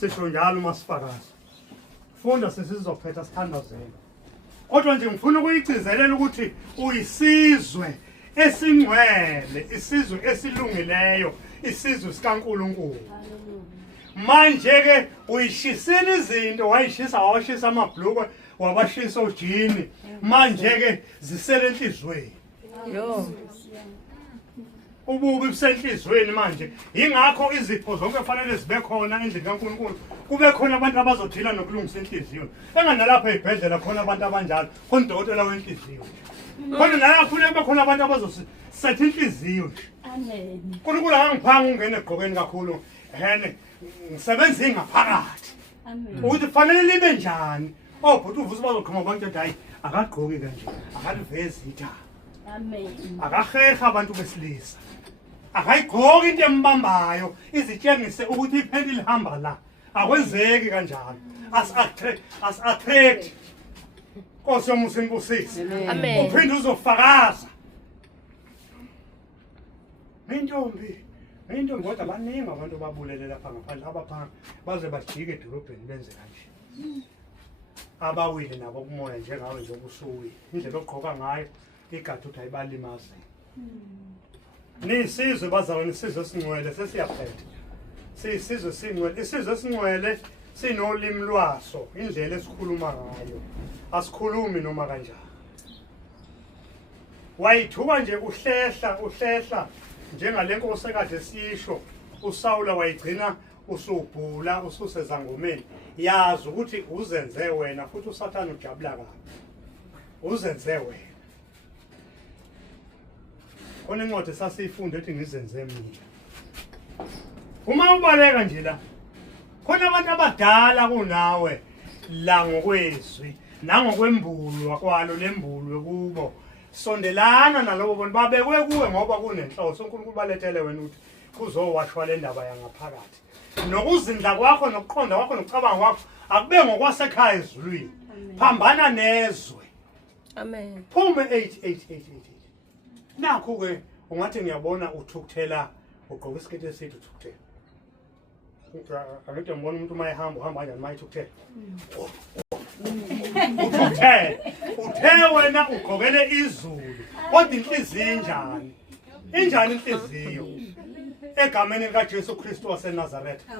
sisho njalo uMasifakazi. Funda sesizophetha sithandazelo. Kodwa nje ngifuna ukuyigcizelela ukuthi uyisizwe esingcwele, isizwe esilungileyo, isizwe sikaNkulunkulu. Manje ke uyishisela izinto, washisa amabhlukwe, wabashisa ojini. Manje ke zisele enhlizweni. Ububi busenhlizweni manje. Ingakho izipho zonke kufanele zibe khona endlini kaNkulunkulu. Kube khona abantu abazothila nokulungisa inhliziyo. Enganalapha ezibhedlela khona abantu abanjalo, khona udokotela wenhliziyo. Khona la kufanele kube khona abantu abazosetha inhliziyo. Amen. uNkulunkulu angiphanga ungene egqokeni kakhulu. Hene ngisebenza ngaphakathi. Amen. Ukuthi fanele libe njani? Bhuti uvusa bazoqhuma abantu ethi hayi akagqoki kanje, akalivezi ithanga. Amen. Akaheha abantu besilisa. Akayigqoki into embambayo izitshengise ukuthi ipheli lihamba la. Akwenzeki kanjalo. As-attract. Nkosi yomusa inbusisi. Amen. Uphinde uzofakaza. Ngentombi kodwa baningi abantu babulele lapha ngaphandle abaphanga baze bajike edolobheni benze kanje. Abawile nabo kumoya njengawe nje obusuwi. Indlela ogqoka ngayo igadi ukuthi ayibalimaze. Nisizwe bazalwane, isizwe singcwele sesiyaphetha. Siyisizwe singcwele, isizwe singcwele sinolimi lwaso, indlela esikhuluma ngayo. Asikhulumi noma kanjani. Wayithuka nje uhlehla njengale nkosi ekade sisho, uSawula wayigcina usubhula ususezangomeni. Yazi ukuthi uzenze wena futhi uSathane ujabula kabi. Uzenze wena. Khona incwadi sasiyifunde ethi ngizenze mina. Uma ubaleka nje la, khona abantu abadala kunawe la ngokwezwi nangokwembulu kwalo lembulu kubo. Sondelana nalobo bonke babekwe kuwe ngoba kunenhloso. uNkulunkulu balethele wena ukuthi kuzowashwa le ndaba yangaphakathi. Nokuzindla kwakho nokuqonda kwakho nokucabanga kwakho akube ngokwasekhaya ezulwini. Phambana nezwe. Amen. Phume 8. Nakho ke ungathi ngiyabona uthukuthela ugqoka isiketi esithi uthukuthela. Akade ngibona umuntu mayehamba uhamba kanjani mayithukuthela. Uthe wena ugqokele izulu. Kodwa inhliziyo injani? Injani inhliziyo? Egameni likaJesu Kristu waseNazaretha.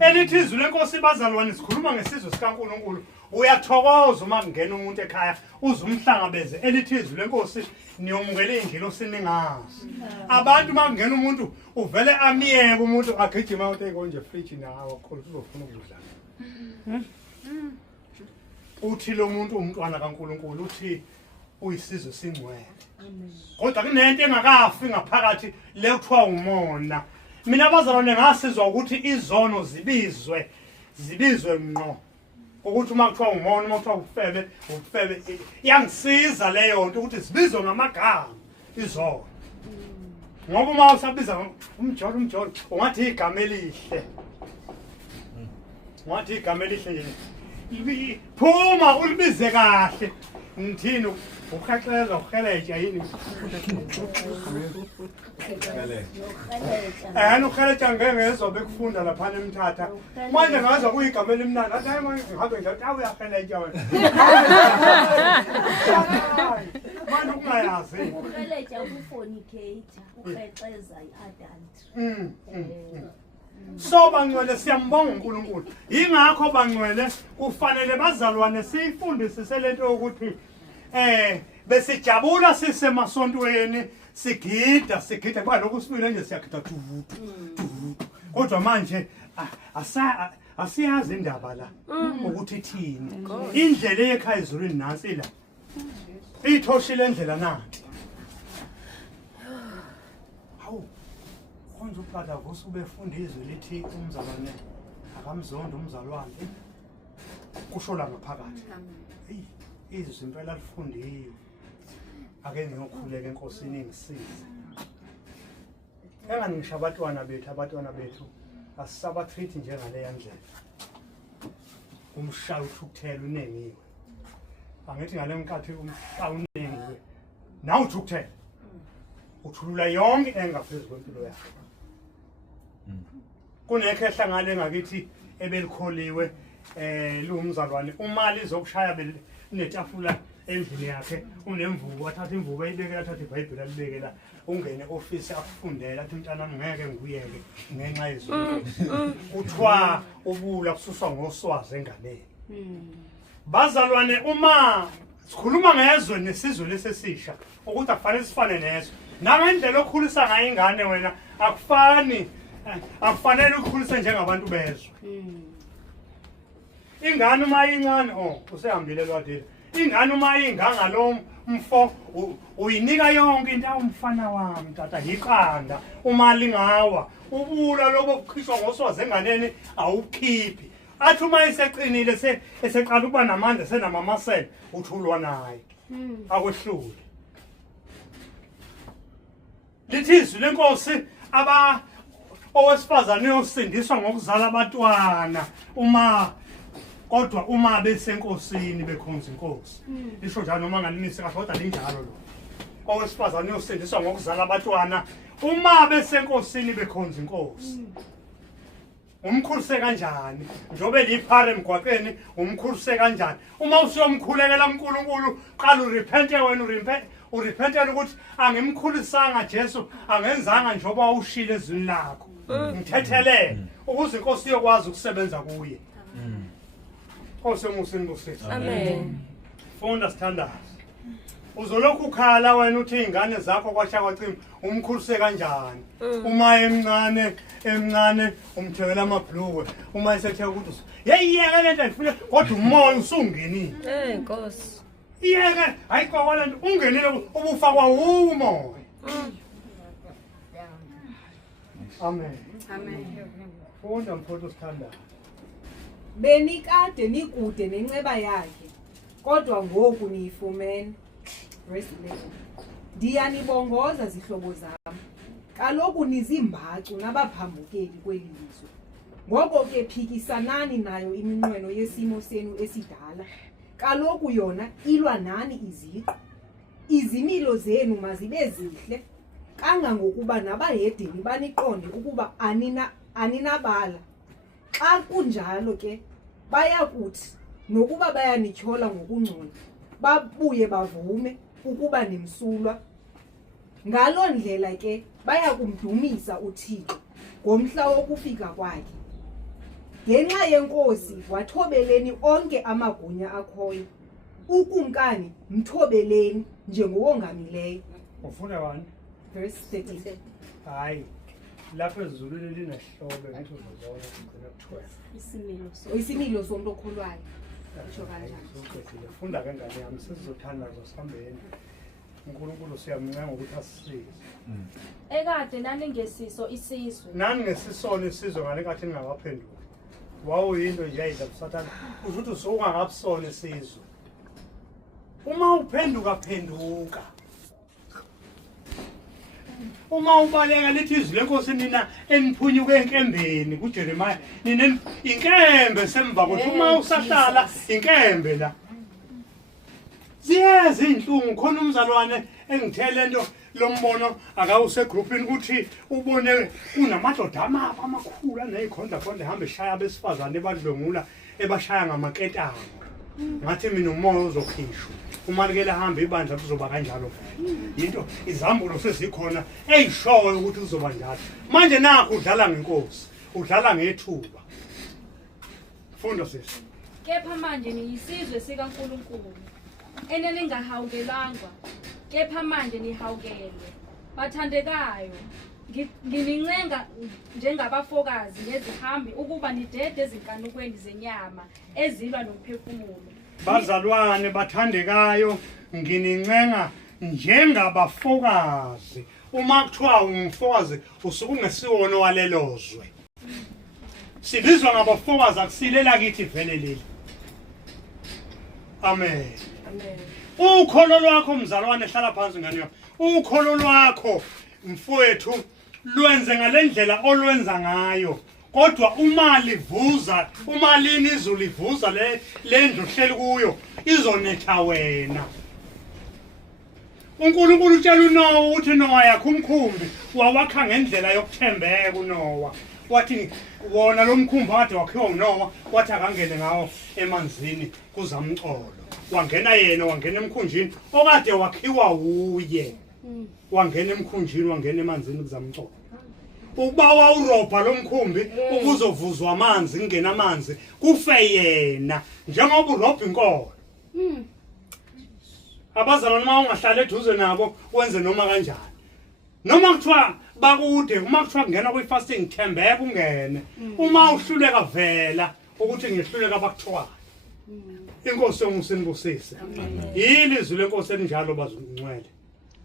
Elithi izwi lenkosi bazalwane sikhuluma ngesizwe sikaNkulunkulu. Uyathokoza uma kungena umuntu ekhaya uzumhlangabeze. Elithi izwi lenkosi niyomukele ingilosi ningazi. Abantu uma kungena umuntu uvele amiyeke umuntu agijima uthi konje fridge nawo khona uzofuna ukudla. Uthi lo muntu umntwana kaNkulunkulu, uthi uyisizwe singcwele. Kodwa kunento engakafi ngaphakathi le kuthiwa umona. Mina bazalwane ngasizwa ukuthi izono zibizwe ngqo. Ukuthi uma kuthiwa umona, uma kuthiwa ufebe iyangisiza leyo nto ukuthi sibizwe ngamagama izono. Ngoba uma usabiza umjolo ungathi igama elihle. Ungathi igama elihle nje. Phuma ulibize kahle. Ngithini ukhaxeza ukheleja yini? Ukheleja ngengezwa bekufunda lapha eMthatha. Manje ngazwa kuyigama elimnandi. Athi hayi manje ngihambe nje awu uyakheleja wena. Manje ungayazi. Ukheleja ufornicator, ukhexeza iadultery. So bangcwele siyambonga uNkulunkulu. Ingakho bangcwele kufanele bazalwane siyifundisise lento ukuthi besijabula sisemasontweni sigida kuba lokhu sibile nje siyagida tuvutu. Kodwa manje asiyazi indaba la ukuthi ithini. Indlela ekhaya ezulwini nansi la. Ithoshile indlela nathi. Hawu. Konje uphada vusa ubefunda izwi lithi umzalwane akamzondo umzalwane. Kusho la ngaphakathi. Izwi impela lifundiwe. Ake ngiyokhuleka enkosini ingisize. Enganisho abantwana bethu asisaba-treat njengaleya ndlela. Umshaya uthukuthela unengiwe. Angithi ngale nkathi umshaya unengiwe. Nawu uthukuthela. Uthulula yonke engaphezu kwempilo yakho. Kunekho ehlangane ngakithi ebelikholiwe lumzalwane umali izokushaya netafula endlini yakhe unemvubu wathatha imvubu ayibekela athatha iBhayibheli alibekela ungene office afundela athi mntana ngeke ngikuyeke ngenxa yezulu kuthiwa ubula kususwa ngoswazi enganeni bazalwane uma sikhuluma ngezwe nesizwe lesesisha ukuthi akufanele sifane neso nangendlela okhulisa ngayo ingane wena akufanele ukukhulisa njengabantu bezwe ingane uma incane usehambile lwadile ingane uma inganga lo mfo uyinika yonke into awumfana wami tata yiqanda uma lingawa ubula lobo kukhishwa ngoswazi enganeni awukhiphi athi uma iseqinile eseqala ukuba namandla senamamasela uthulwa naye akwehlule lithi izwi lenkosi owesifazane uyosindiswa ngokuzala abantwana kodwa uma besenkosini bekhonza inkosi lisho njalo noma ngalimisi kahle kodwa linjalo lo owesifazane uyosindiswa ngokuzala abantwana uma besenkosini bekhonza inkosi umkhulise kanjani njobe liphare emgwaqeni umkhulise kanjani uma usiyomkhulekela uNkulunkulu qala urepente wena urepentela ukuthi angimkhulisanga Jesu angenzanga njoba wawushila ezwini lakho ngithethelele ukuze inkosi iyokwazi ukusebenza kuye Osemusini bosisi Amen. Funda standards uzolokhu ukhala wena uthi ingane zakho kwasha kwacima umkhulise kanjani uma emncane umthekela amabhluwe uma esethe ukuthi yeyeke lento ayifuna kodwa umoya usungenile Nkosi. iyeke ayikho lento ungenile ubufakwa umoya Amen. Funda mfowethu standards Benikade nikude nenceba yakhe kodwa ngoku niyifumene. Verse 11. Ndiyanibongoza zihlobo zami. Kaloku nizimbacu nabaphambukeli kwelizwe. Ngoko ke phikisanani nayo iminqweno yesimo senu esidala. Kaloku yona ilwa nani iziqu. Izimilo zenu mazibe zihle kangangokuba nabahedeni baniqonde ukuba aninabala. Xa kunjalo ke bayakuthi nokuba bayanityhola ngokungcola babuye bavume ukuba nimsulwa ngaloo ndlela ke bayakumdumisa uThixo ngomhla wokufika kwakhe ngenxa yenkosi wathobeleni onke amagunya akhoyo ukumkani mthobeleni njengowongamileyo ufuna wani verse 30 hayi lapho ezulwini linehlobe ngathi uzozona kugcina 12 isimilo somuntu okholwayo isho kanjani uqedile funda kangane yami sizothanda zosihambeni uNkulunkulu siyamncenga ukuthi asisize Ekade naningesiso isizwe. nani ngesisona isizwe ngale kathi ningakaphenduki wawuyinto nje yayidla kusathana kusho ukuthi usuka ngabusona isizwe uma uphenduka uma ubaleka lithi izwi lenkosi nina eniphunyuke enkembeni kuJeremiah nina inkembe semva kwethu uma usahlala inkembe la siyeza inhlungu khona umzalwane engithele into lombono akawuse groupini uthi ubone unamadoda amakhulu anezikhonda ehamba eshaya abesifazane badlwengula ebashaya ngamaketanga ngathi mina umoya uzokhishwa uma ke lahamba ibandla kuzoba kanjalo into izambulo sezikhona eyishoyo ukuthi kuzoba njalo manje nakho udlala ngenkosi udlala ngethuba funda sisi Kepha manje niyisizwe sikaNkulunkulu eneningahawukelanga kepha manje nihawukelwe bathandekayo nginincenga njengabafokazi nezihambi ukuba nidede ezinkanukweni zenyama ezilwa nomphefumulo bazalwane bathandekayo nginincenga njengabafokazi uma kuthiwa umfokazi usuke ungesiwona walelozwe sibizwa ngabafokazi akusilela kithi vele leli amen ukholo lwakho mzalwane ehlala phansi ngani yami ukholo lwakho mfowethu lwenze ngalendlela olwenza ngayo kodwa uma lini izulivuza le ndlu hleli kuyo izonetha wena uNkulunkulu utshela uNowa ukuthi Nowa yakho umkhumbi wawakha ngendlela yokuthembeka uNowa wathi wona lo mkhumbi kade wakhiwa uNoah wathi akangene ngawo emanzini kuzamxolo wangena yena wangena emkhunjini okade wakhiwa uye wangena emkhunjini wangena emanzini kuzamxolo ukuba wawurobha lo mkhumbi ukuzovuzwa amanzi kungena amanzi kufe yena njengoba urobha inkolo abazalwane uma ungahlala eduze nabo wenze noma kanjani noma kuthiwa bakude uma kuthiwa kungena kwi-fasting thembeka ungene uma uhluleka vela ukuthi ngihluleka bakuthiwayo inkosi yomusinibusise yili izwi lenkosi elinjalo bazungcwele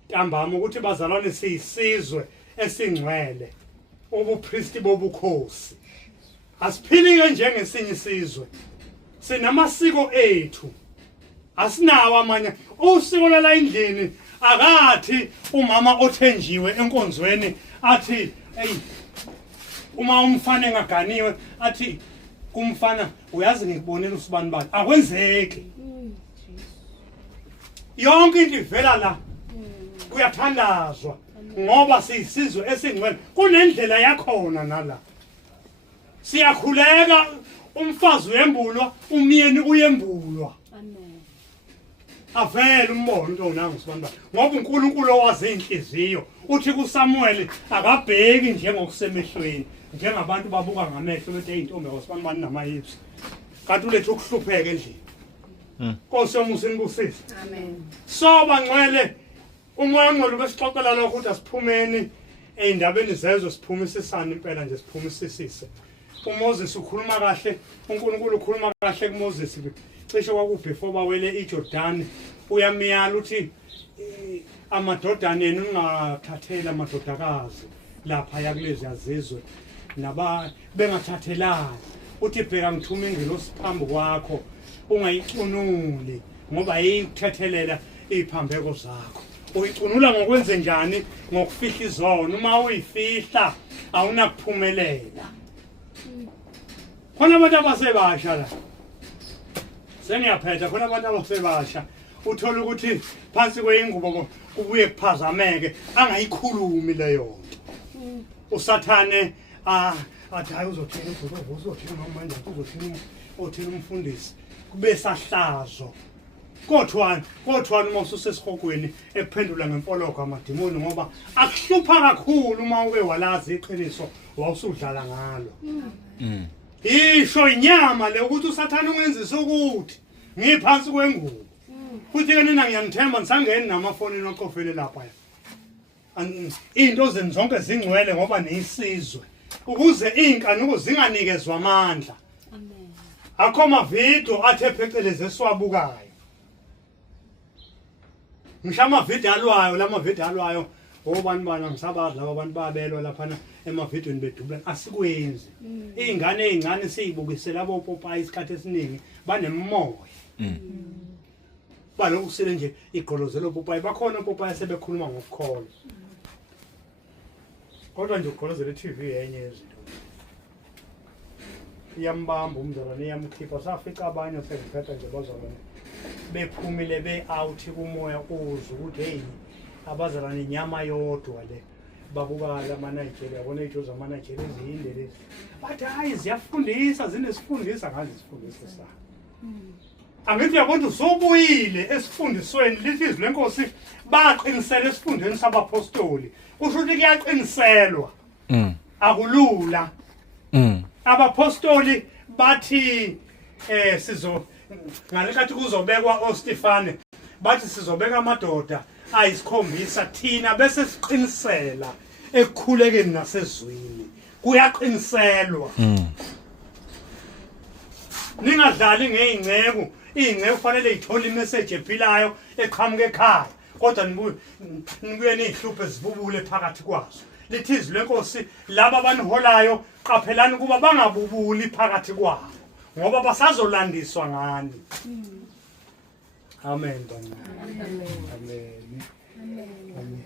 ntambama ukuthi bazalwane siyisizwe esingcwele ubupristi bobukhosi asiphilike njengesinye isizwe sinamasiko ethu asinawo amanye usiko la endlini akathi umama othenjiwe enkonzweni athi hey uma umfana engaganiwe athi kumfana uyazi ngikubonela usibani bani akwenzeki yonke into ivela la kuyathandazwa ngoba siyisizwe esingcwele kunendlela yakhona nala siyakhuleka umfazi uyembulwa umyeni uyembulwa avele umbono into nangu sibani bani ngoba uNkulunkulu owazi inhliziyo uthi kuSamuel akabheki njengokusemehlweni njengabantu babuka ngamehlo bethi intombi wasibani bani namayips kanti ulethe ukuhlupheka endlini Nkosi yomusa inibusise amen so bangcwele umoya ongcwele besixoxela lokho ukuthi asiphumeni eindabeni zezwe siphumisisana impela nje siphumisisise uMoses ukhuluma kahle uNkulunkulu ukhuluma kahle kuMoses cishe kwakubefore bawele iJordan uyamiyala uthi amadodana enu ningathathela amadodakazi lapha yakulezi yazizwe naba bengathathelani uthi bheka ngithuma ingelosi phambi kwakho ungayicunuli ngoba yikuthethelela iziphambeko zakho uyicunula ngokwenze njani ngokufihla izono uma uyifihla awunakuphumelela khona abantu abasebasha la seniyaphetha khona abantu abasebasha uthola ukuthi phansi kweingubo kubuye kuphazameke angayikhulumi leyo nto usathane athi hayi uzothina ubhuku uzothina noma manje uzothina othina umfundisi kube sahlazo kodwa uma ususesihogweni ekuphendula ngempoloko amadimoni ngoba akuhlupha kakhulu uma uke walazi iqiniso wawusudlala ngalo isho inyama le ukuthi usathane ungenzisa ukuthi ngiphansi kwengubo futhi ke nina ngiyangithemba nisangeni namafoni noqofele lapha into zenu zonke zingcwele ngoba niyisizwe ukuze inkanuko zinganikezwa amandla amen akho amavidiyo athe pheceleze esiwabukayo ngisho amavidiyo alwayo lamavidiyo alwayo obani bana ngisabadla abantu babelwa lapha emavidiyweni bedubula asikwenzi izingane ezincane siyibukisela labo Popeye isikhathi esiningi banemoya balokhu sele nje igqolozelo Popeye bakhona Popeye sebekhuluma ngokukholwa kodwa nje ugqolozela iTV yenye yezinto iyambamba umzalwane iyamkhipha safica abanye sekuphetha nje bazalwane bephumile be-out kumoya uzwe ukuthi hey abazalwane inyama yodwa le babukala amaNigeria yabona ijo zamaNigeria ezinde lezi bathi hayi ziyafundisa zinesifundisa ngazi isifundisa sa angithi yabona usubuyile esifundisweni lithi izwi lenkosi baqinisela esifundweni sabapostoli kusho ukuthi kuyaqiniselwa akulula abapostoli bathi ngalekathi kuzobekwa oStefane bathi sizobeka amadoda ayisikhombisa thina bese siqinisela ekukhulekeni nasezwini kuyaqiniselwa ningadlali ngeingceku ingceku kufanele ithole imessage ephilayo eqhamuka ekhaya kodwa nibuye nihluphe zibubule phakathi kwazo lithi izwi lenkosi laba abaniholayo qaphelani kuba bangabubuli phakathi kwabo ngoba basazolandiswa ngani amen amen amen amen